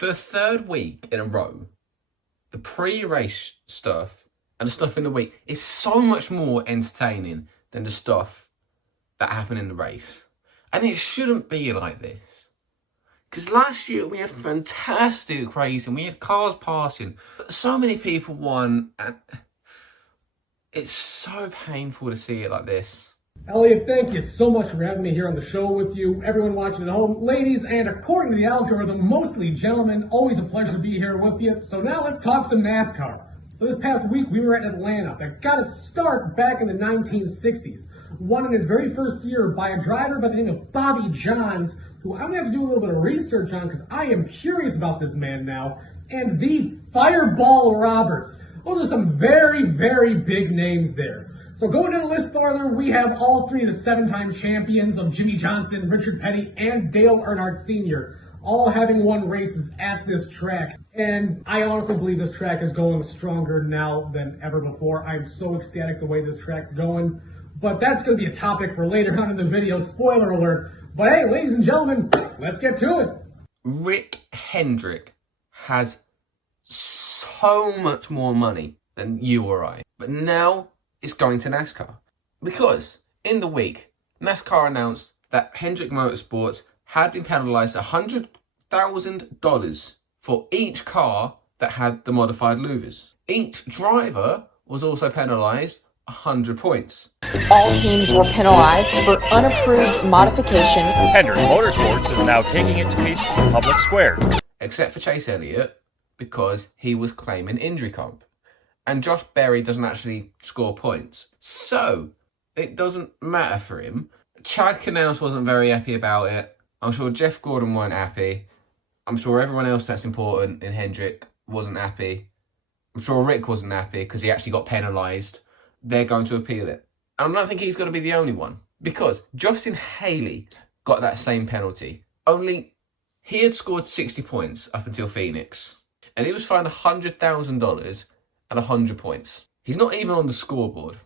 For the third week in a row, the pre-race stuff and the stuff in the week is so much more entertaining than the stuff that happened in the race. And it shouldn't be like this. Because last year we had fantastic racing, we had cars passing, so many people won, and it's so painful to see it like this. Elliot, thank you so much for having me here on the show with you. Everyone watching at home, ladies, and according to the algorithm, mostly gentlemen, always a pleasure to be here with you. So now let's talk some NASCAR. So this past week, we were at Atlanta that got its start back in the 1960s. Won in its very first year by a driver by the name of Bobby Johns, who I'm going to have to do a little bit of research on because I am curious about this man now, and the Fireball Roberts. Those are some very, very big names there. So going down the list farther, we have all three of the 7-time champions of Jimmie Johnson, Richard Petty, and Dale Earnhardt Sr., all having won races at this track. And I honestly believe this track is going stronger now than ever before. I'm so ecstatic the way this track's going. But that's going to be a topic for later on in the video, spoiler alert. But hey, ladies and gentlemen, let's get to it. Rick Hendrick has so much more money than you or I. But now it's going to NASCAR. Because in the week, NASCAR announced that Hendrick Motorsports had been penalised $100,000 for each car that had the modified louvers. Each driver was also penalised 100 points. All teams were penalized for unapproved modification. Hendrick Motorsports is now taking its case to the public square. Except for Chase Elliott, because he was claiming injury comp. And Josh Berry doesn't actually score points. So, it doesn't matter for him. Chad Knaus wasn't very happy about it. I'm sure Jeff Gordon weren't happy. I'm sure everyone else that's important in Hendrick wasn't happy. I'm sure Rick wasn't happy because he actually got penalised. They're going to appeal it. And I don't think he's going to be the only one. Because Justin Haley got that same penalty. Only he had scored 60 points up until Phoenix. And he was fined $100,000 and 100 points. He's not even on the scoreboard.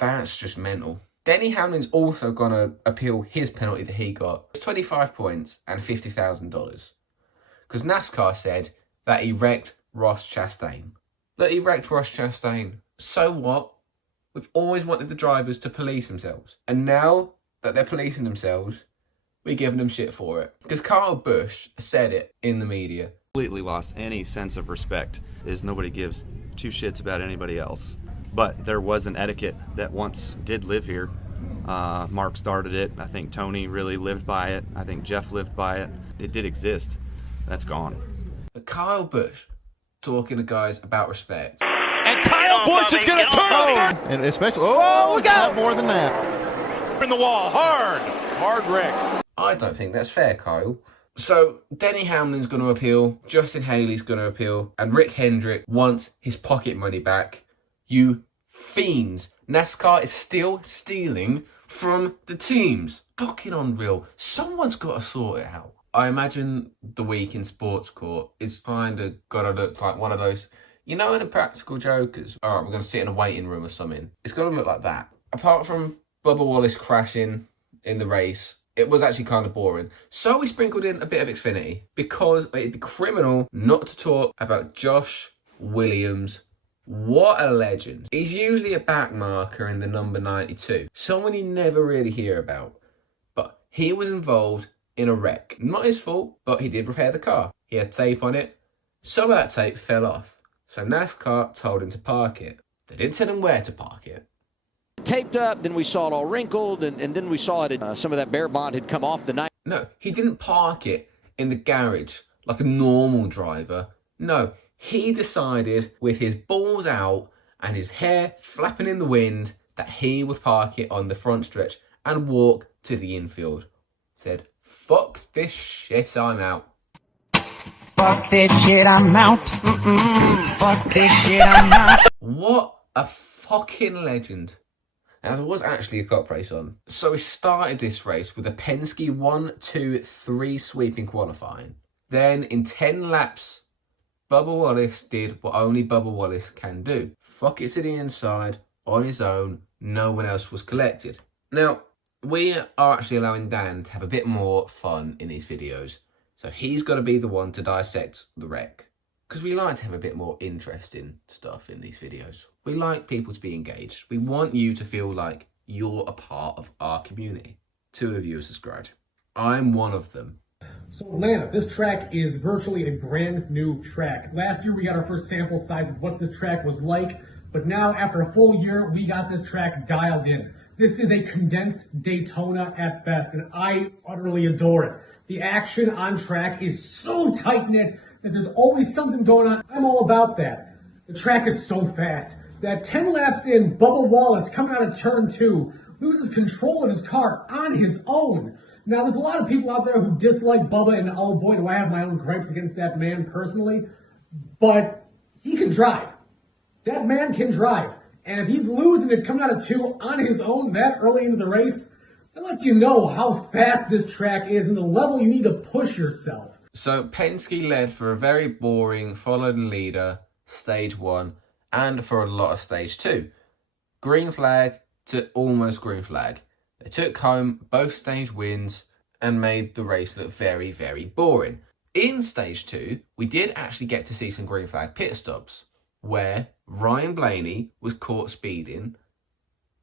That's just mental. Denny Hamlin's also going to appeal his penalty that he got. It's 25 points and $50,000. Because NASCAR said that he wrecked Ross Chastain. That he wrecked Ross Chastain. So what? We've always wanted the drivers to police themselves. And now that they're policing themselves, we're giving them shit for it. Because Kyle Busch said it in the media. Completely lost any sense of respect, is nobody gives two shits about anybody else. But there was an etiquette that once did live here. Mark started it. I think Tony really lived by it. I think Jeff lived by it. It did exist. That's gone. But Kyle Busch talking to guys about respect. And Kyle Busch is going to turn on. And especially, look out! More than that. In the wall, hard Rick. I don't think that's fair, Kyle. So, Denny Hamlin's going to appeal, Justin Haley's going to appeal, and Rick Hendrick wants his pocket money back. You fiends. NASCAR is still stealing from the teams. Fucking unreal. Someone's got to sort it out. I imagine the week in sports court is kind of got to look like one of those, you know, in the Practical Jokers. All right, we're going to sit in a waiting room or something. It's got to look like that. Apart from Bubba Wallace crashing in the race, it was actually kind of boring. So we sprinkled in a bit of Xfinity because it'd be criminal not to talk about Josh Williams. What a legend. He's usually a back marker in the number 92. Someone you never really hear about. But he was involved in a wreck. Not his fault, but he did repair the car. He had tape on it. Some of that tape fell off. So NASCAR told him to park it. They didn't tell him where to park it. Taped up, then we saw it all wrinkled, and then we saw it, some of that bare bond had come off the night. No, he didn't park it in the garage like a normal driver. No, he decided with his balls out and his hair flapping in the wind that he would park it on the front stretch and walk to the infield. Said, fuck this shit, I'm out. Fuck this shit, I'm out. Fuck this shit, I'm out. What a fucking legend. Now, there was actually a cup race on. So we started this race with a Penske 1, 2, 3 sweeping qualifying. Then, in 10 laps, Bubba Wallace did what only Bubba Wallace can do. fuck it to the inside on his own. No one else was collected. Now, we are actually allowing Dan to have a bit more fun in these videos. So he's got to be the one to dissect the wreck. Because we like to have a bit more interesting stuff in these videos. We like people to be engaged. We want you to feel like you're a part of our community. 2 of you are subscribed. I'm one of them. So Atlanta, this track is virtually a brand new track. Last year we got our first sample size of what this track was like, but now after a full year, we got this track dialed in. This is a condensed Daytona at best, and I utterly adore it. The action on track is so tight-knit that there's always something going on. I'm all about that. The track is so fast that 10 laps in, Bubba Wallace coming out of turn 2 loses control of his car on his own. Now, there's a lot of people out there who dislike Bubba, and oh boy, do I have my own gripes against that man personally, but he can drive. That man can drive. And if he's losing it coming out of 2 on his own that early into the race, that lets you know how fast this track is and the level you need to push yourself. So Penske led for a very boring followed leader, stage 1, and for a lot of stage 2. Green flag to almost green flag. They took home both stage wins and made the race look very, very boring. In stage 2, we did actually get to see some green flag pit stops where Ryan Blaney was caught speeding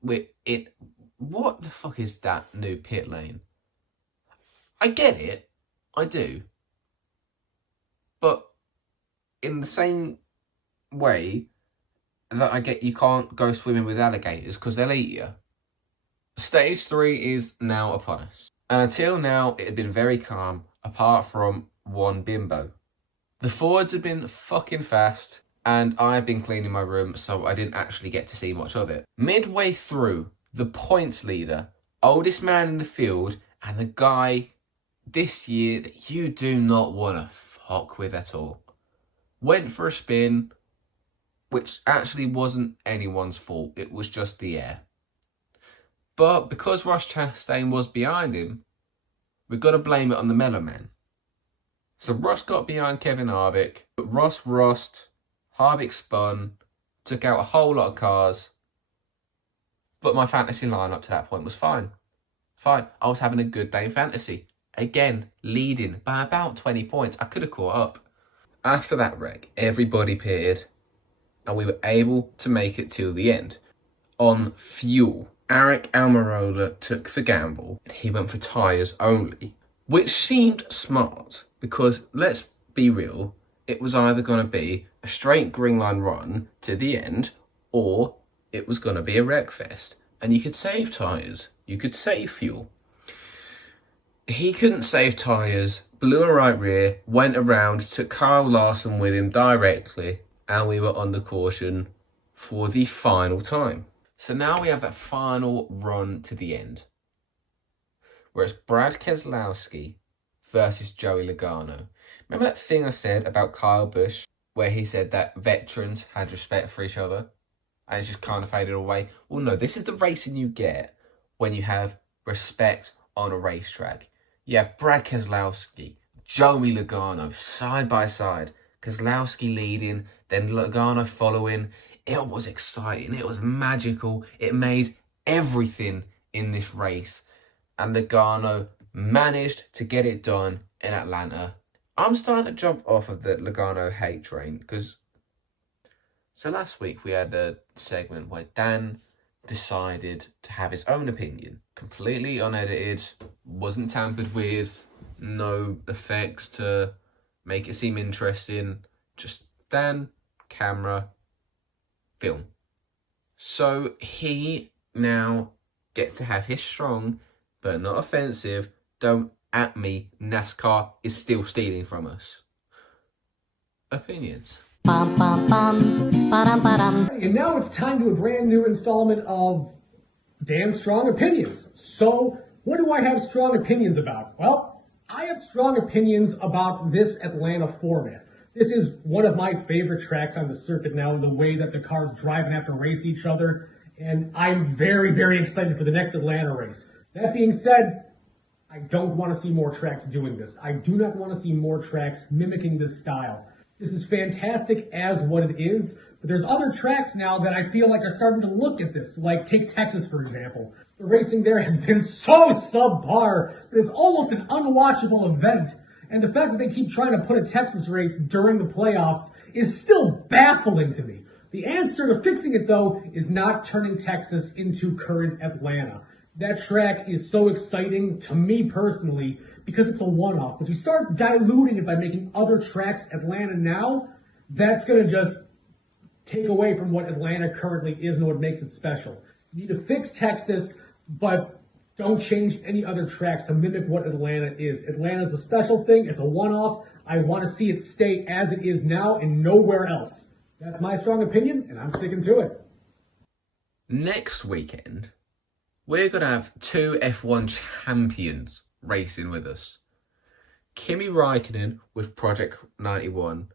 with it. What the fuck is that new pit lane? I get it. I do. But in the same way that I get you can't go swimming with alligators because they'll eat you. Stage 3 is now upon us. And until now, it had been very calm, apart from one bimbo. The Fords have been fucking fast, and I've been cleaning my room, so I didn't actually get to see much of it. Midway through, the points leader, oldest man in the field, and the guy this year that you do not want to fuck with at all, went for a spin, which actually wasn't anyone's fault. It was just the air. But because Ross Chastain was behind him, we've got to blame it on the mellow man. So Ross got behind Kevin Harvick, but Ross rossed, Harvick spun, took out a whole lot of cars. But my fantasy lineup to that point was fine. Fine. I was having a good day in fantasy. Again, leading by about 20 points. I could have caught up. After that wreck, everybody pitted, and we were able to make it till the end. On fuel, Aric Almirola took the gamble. He went for tyres only, which seemed smart because, let's be real, it was either going to be a straight green line run to the end, or it was going to be a wreck fest. And you could save tyres, you could save fuel. He couldn't save tyres, blew a right rear, went around, took Kyle Larson with him directly, and we were under caution for the final time. So now we have that final run to the end, where it's Brad Keselowski versus Joey Logano. Remember that thing I said about Kyle Busch, where he said that veterans had respect for each other, and it's just kind of faded away? Well, no, this is the racing you get when you have respect on a racetrack. You have Brad Keselowski, Joey Logano, side by side. Keselowski leading, then Logano following. It was exciting. It was magical. It made everything in this race. And Logano managed to get it done in Atlanta. I'm starting to jump off of the Logano hate train because... So last week we had a segment where Dan decided to have his own opinion. Completely unedited, wasn't tampered with, no effects to make it seem interesting. Just Dan, camera, film. So he now gets to have his strong, but not offensive, don't at me, NASCAR is still stealing from us opinions. And now it's time to a brand new installment of Dan's Strong Opinions. So, what do I have strong opinions about? Well, I have strong opinions about this Atlanta format. This is one of my favorite tracks on the circuit now, in the way that the cars drive and have to race each other. And I'm very, very excited for the next Atlanta race. That being said, I don't want to see more tracks doing this. I do not want to see more tracks mimicking this style. This is fantastic as what it is, but there's other tracks now that I feel like are starting to look at this, like take Texas, for example. The racing there has been so subpar that it's almost an unwatchable event. And the fact that they keep trying to put a Texas race during the playoffs is still baffling to me. The answer to fixing it, though, is not turning Texas into current Atlanta. That track is so exciting to me personally because it's a one-off. But you start diluting it by making other tracks Atlanta now, that's going to just take away from what Atlanta currently is and what makes it special. You need to fix Texas, but don't change any other tracks to mimic what Atlanta is. Atlanta's a special thing. It's a one-off. I want to see it stay as it is now and nowhere else. That's my strong opinion, and I'm sticking to it. Next weekend, we're going to have two F1 champions racing with us. Kimi Räikkönen with Project 91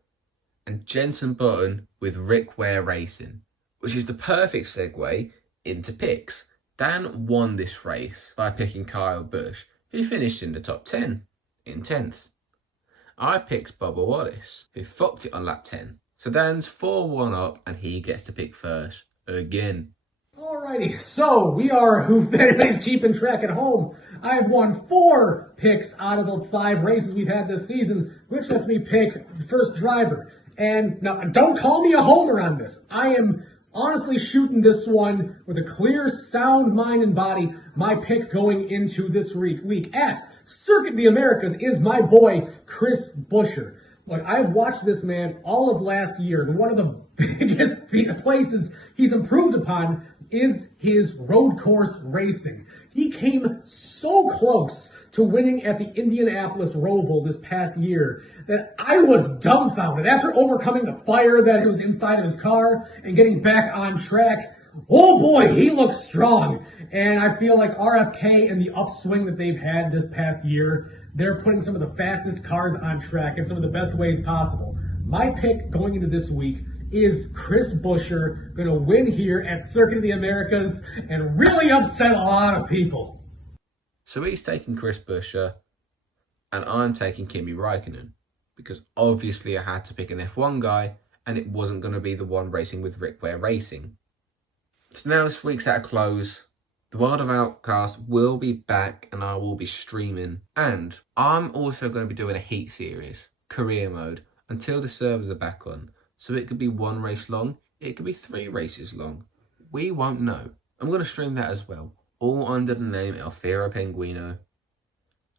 and Jenson Button with Rick Ware Racing, which is the perfect segue into picks. Dan won this race by picking Kyle Busch, who finished in the top 10, in 10th. I picked Bubba Wallace, who fucked it on lap 10. So Dan's 4-1 up and he gets to pick first, again. Alrighty, so we are, who anybody's keeping track at home, I have won 4 picks out of the 5 races we've had this season, which lets me pick the first driver. And now, don't call me a homer on this. I am honestly shooting this one with a clear, sound mind and body. My pick going into this week at Circuit of the Americas is my boy, Chris Buescher. Look, I've watched this man all of last year, and one of the biggest places he's improved upon is his road course racing. He came so close to winning at the Indianapolis Roval this past year that I was dumbfounded. After overcoming the fire that was inside of his car and getting back on track, oh boy, he looks strong. And I feel like RFK and the upswing that they've had this past year, they're putting some of the fastest cars on track in some of the best ways possible. My pick going into this week is Chris Buescher, going to win here at Circuit of the Americas and really upset a lot of people. So he's taking Chris Buescher and I'm taking Kimi Räikkönen because obviously I had to pick an F1 guy and it wasn't going to be the one racing with Rick Ware Racing. So now this week's at a close. The World of Outcast will be back and I will be streaming. And I'm also going to be doing a heat series, career mode, until the servers are back on. So it could be 1 race long, it could be 3 races long. We won't know. I'm going to stream that as well, all under the name Alfiro Penguino.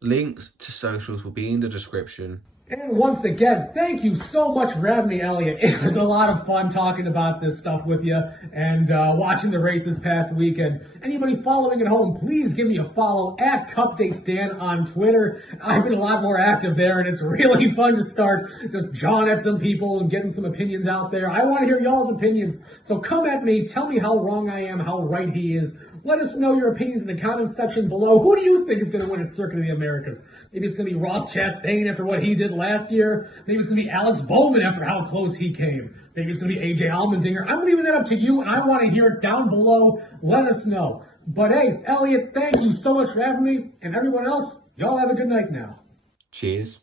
Links to socials will be in the description. And once again, thank you so much for having me, Elliot. It was a lot of fun talking about this stuff with you and watching the race this past weekend. Anybody following at home, please give me a follow at CupdatesDan on Twitter. I've been a lot more active there, and it's really fun to start just jawing at some people and getting some opinions out there. I want to hear y'all's opinions, so come at me. Tell me how wrong I am, how right he is. Let us know your opinions in the comments section below. Who do you think is going to win at Circuit of the Americas? Maybe it's going to be Ross Chastain after what he did last year. Maybe it's going to be Alex Bowman after how close he came. Maybe it's going to be AJ Allmendinger. I'm leaving that up to you, and I want to hear it down below. Let us know. But hey, Elliot, thank you so much for having me. And everyone else, y'all have a good night now. Cheers.